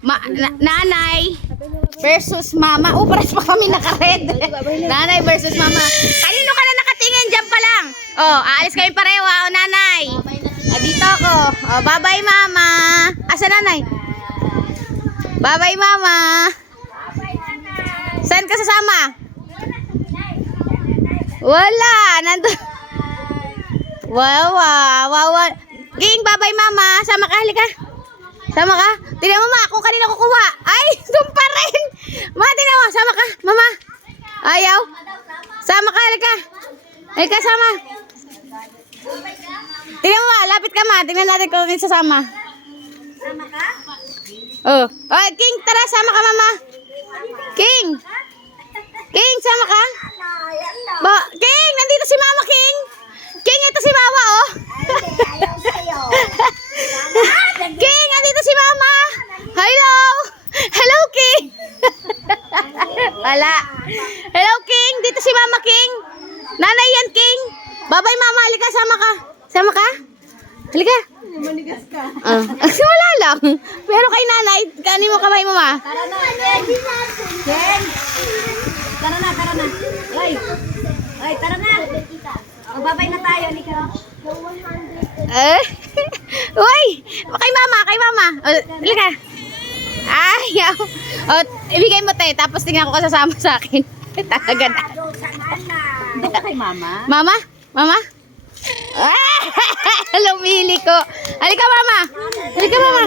Nanay versus mama. Oh, pares pa kami naka-red. Nanay versus mama. Kanino ka na nakatingin? Diyan pa lang. Oh, aalis kami pareho. Oh, nanay. Dito ako. Oh, bye-bye, mama. Asa nanay? Bye-bye, mama. Saan ka sasama? Wala. Nandun. Wow. Ging, bye-bye, mama. Sama ka, halika. Sama ka? Tignan mo, ma, kung kanina kukuha. Ay, doon pa rin. Ma, tignan mo, sama ka, mama. Ayaw. Sama ka, halika. Halika, sama. Tignan mo, ma, lapit ka, ma. Tignan natin kung sasama. Sama ka? Oh. Oh, King, tara, sama ka, mama. King. King, sama ka? King, nandito si mama, King. King, ito si mama, oh. King, nandito si mama. Hello. Hello, King. Wala. Hello, King. Dito si mama, King. Nanay yan, King. Bye-bye, mama. Halika, sama ka. Sama ka? Halika. Manigas ka. Wala lang. Pero kay nanay, kanin mo kamay mo, ma. Tara na, Ken. Tara na. Ay, tara na. Magbabay na tayo, Nika. Uy! Kay mama. Halika. Ayaw. Ibigay mo tayo, tapos tingnan ko kasama sa akin. Talaga na. Doon ka kay mama. Mama? Lumili ko. Halika, mama. Mama.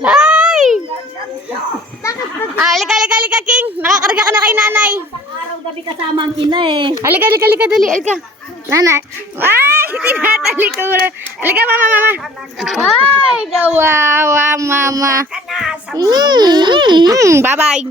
Ay! Halika, King. Nakakarga ka na kay nanay. Araw-gabi kasama ang ina eh. Halika, dali. Halika. Nanay. Ay! Tinatali ko. Halika, mama. Ay, kawawa, mama. Bye-bye.